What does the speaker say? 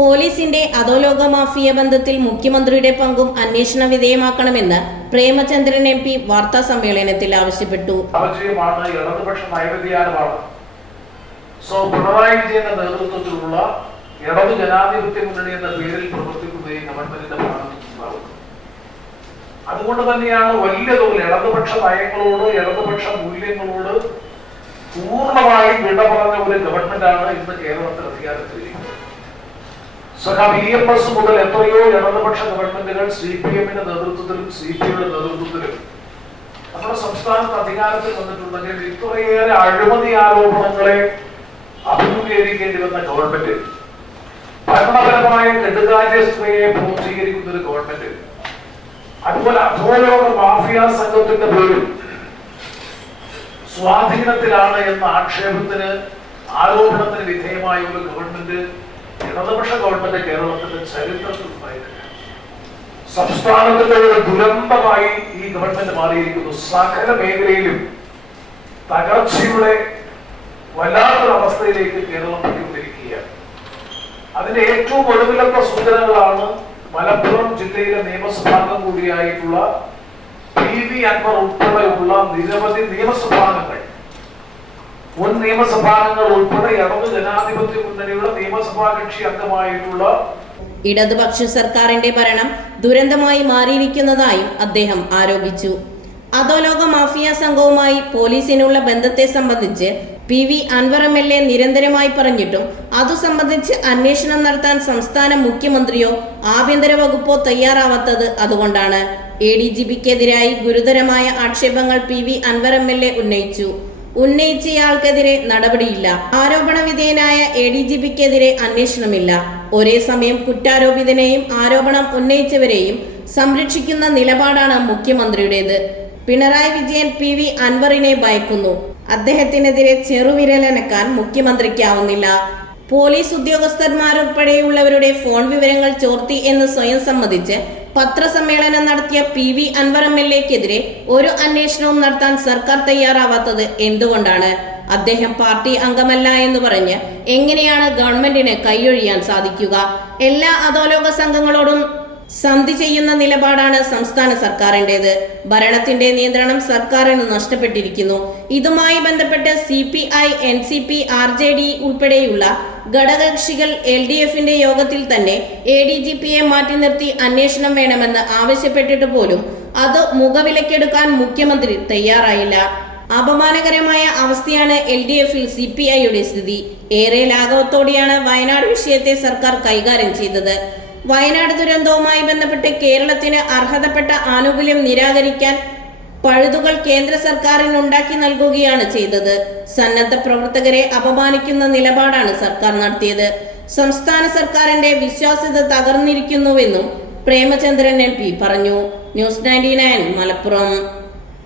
പോലീസിന്റെ അധോലോക മാഫിയ ബന്ധത്തിൽ മുഖ്യമന്ത്രിയുടെ പങ്കും അന്വേഷണ വിധേയമാക്കണമെന്ന് പ്രേമചന്ദ്രൻ എം പി വാർത്താ സമ്മേളനത്തിൽ ആവശ്യപ്പെട്ടു. സോ പിണറായി വിജയന്റെ നേതൃത്വത്തിലുള്ള ഇടതു ജനാധിപത്യ മുന്നണി എന്ന പേരിൽ പ്രവർത്തിക്കുന്ന ഈ ഗവൺമെന്റിന്റെ അതുകൊണ്ട് തന്നെയാണ് വലിയ തോതിൽ ഇടതുപക്ഷ നയങ്ങളോട് ഇടതുപക്ഷ മൂല്യങ്ങളോട് പൂർണമായും വിട പറഞ്ഞ ഒരു ഗവൺമെന്റാണ് ഇന്ന് കേരളത്തിൽ അധികാരത്തിലിരിക്കുന്നത് എസ് മുതൽ എത്രയോ ഇടതുപക്ഷ ഗവൺമെന്റുകൾ സി പി എമ്മിന്റെ നേതൃത്വത്തിലും സി പി ഐയുടെ നേതൃത്വത്തിലും നമ്മുടെ സംസ്ഥാനത്ത് അധികാരത്തിൽ വന്നിട്ടുണ്ടെങ്കിൽ ഇത്രയേറെ അഴിമതി ആരോപണങ്ങളെ അഭിമുഖീകരിക്കേണ്ടി വന്ന ഗവൺമെന്റ് ഭരണപരമായ കെടുകാര്യസ്ഥയെ പൂർത്തീകരിക്കുന്ന ഒരു ഗവൺമെന്റ് അതുപോലെ അധോലോക മാഫിയ സംഘത്തിന്റെ പേരിൽ സ്വാധീനത്തിലാണ് എന്ന ആക്ഷേപത്തിന് ആരോപണത്തിന് വിധേയമായ ഒരു ഗവൺമെന്റ് ഇടതുപക്ഷ ഗവൺമെന്റ് കേരളത്തിന്റെ ചരിത്രത്തിൽ സംസ്ഥാനത്തിന്റെ ഒരു ദുരന്തമായി ഈ ഗവൺമെന്റ് മാറിയിരിക്കുന്നു. സകല മേഖലയിലും തകർച്ചയുടെ വല്ലാത്തൊരു അവസ്ഥയിലേക്ക് കേരളം എത്തിക്കൊണ്ടിരിക്കുകയാണ് അതിന്റെ ഏറ്റവും ഒടുവിലത്തെ സൂചനകളാണ് മലപ്പുറം ജില്ലയിലെ നിയമസഭാംഗം കൂടിയായിട്ടുള്ള പി വി അൻവർ ഉൾപ്പെടെയുള്ള നിരവധി നിയമസഭാംഗങ്ങൾ മുൻ നിയമസഭാംഗങ്ങൾ ഉൾപ്പെടെ ഇടതു ജനാധിപത്യ മുന്നണിയുടെ നിയമസഭാ കക്ഷി അംഗമായിട്ടുള്ള ഇടതുപക്ഷ സർക്കാരിന്റെ ഭരണം ദുരന്തമായി മാറിയിരിക്കുന്നതായും അദ്ദേഹം ആരോപിച്ചു. അധോലോക മാഫിയ സംഘവുമായി പോലീസിനുള്ള ബന്ധത്തെ സംബന്ധിച്ച് P V Anvar M L A നിരന്തരമായി പറഞ്ഞിട്ടും അതു സംബന്ധിച്ച് അന്വേഷണം നടത്താൻ സംസ്ഥാന മുഖ്യമന്ത്രിയോ ആഭ്യന്തര വകുപ്പോ തയ്യാറാവാത്തത് അതുകൊണ്ടാണ്. എ ഡി ജി പിക്കെതിരായി ഗുരുതരമായ ആക്ഷേപങ്ങൾ P V Anvar M L A ഉന്നയിച്ചു. ഉന്നയിച്ചയാൾക്കെതിരെ നടപടിയില്ല. ആരോപണ വിധേയനായ എ ഡി ജി പിക്കെതിരെ അന്വേഷണമില്ല. ഒരേ സമയം കുറ്റാരോപിതനെയും ആരോപണം ഉന്നയിച്ചവരെയും സംരക്ഷിക്കുന്ന നിലപാടാണ് മുഖ്യമന്ത്രിയുടേത്. പിണറായി വിജയൻ പി വി അൻവറിനെ ഭയക്കുന്നു. അദ്ദേഹത്തിനെതിരെ ചെറുവിരലനക്കാൻ മുഖ്യമന്ത്രിക്കാവുന്നില്ല. പോലീസ് ഉദ്യോഗസ്ഥന്മാരുൾപ്പെടെയുള്ളവരുടെ ഫോൺ വിവരങ്ങൾ ചോർത്തി എന്ന് സ്വയം സമ്മതിച്ച് പത്രസമ്മേളനം നടത്തിയ P V Anvar M L എക്കെതിരെ ഒരു അന്വേഷണവും നടത്താൻ സർക്കാർ തയ്യാറാവാത്തത് എന്തുകൊണ്ടാണ്? അദ്ദേഹം പാർട്ടി അംഗമല്ല എന്ന് പറഞ്ഞ് എങ്ങനെയാണ് ഗവൺമെന്റിന് കൈയൊഴിയാൻ സാധിക്കുക? എല്ലാ അധോലോക സംഘങ്ങളോടും സന്ധി ചെയ്യുന്ന നിലപാടാണ് സംസ്ഥാന സർക്കാരിന്റെത് ഭരണത്തിന്റെ നിയന്ത്രണം സർക്കാരിന് നഷ്ടപ്പെട്ടിരിക്കുന്നു. ഇതുമായി ബന്ധപ്പെട്ട് C P I N C P R J D ഉൾപ്പെടെയുള്ള ഘടകകക്ഷികൾ എൽ ഡി എഫിന്റെ യോഗത്തിൽ തന്നെ എ ഡി ജി പിയെ മാറ്റി നിർത്തി അന്വേഷണം വേണമെന്ന് ആവശ്യപ്പെട്ടിട്ട് പോലും അത് മുഖവിലക്കെടുക്കാൻ മുഖ്യമന്ത്രി തയ്യാറായില്ല. അപമാനകരമായ അവസ്ഥയാണ് എൽ ഡി എഫിൽ സി പി ഐയുടെ സ്ഥിതി. ഏറെ ലാഘവത്തോടെയാണ് വയനാട് വിഷയത്തെ സർക്കാർ കൈകാര്യം ചെയ്തത്. വയനാട് ദുരന്തവുമായി ബന്ധപ്പെട്ട് കേരളത്തിന് അർഹതപ്പെട്ട ആനുകൂല്യം നിരാകരിക്കാൻ പഴുതുകൾ കേന്ദ്ര സർക്കാരിന് ഉണ്ടാക്കി നൽകുകയാണ് ചെയ്തത്. സന്നദ്ധ പ്രവർത്തകരെ അപമാനിക്കുന്ന നിലപാടാണ് സർക്കാർ നടത്തിയത്. സംസ്ഥാന സർക്കാരിന്റെ വിശ്വാസ്യത തകർന്നിരിക്കുന്നുവെന്നും പ്രേമചന്ദ്രൻ എം പറഞ്ഞു. News ninety Malappuram.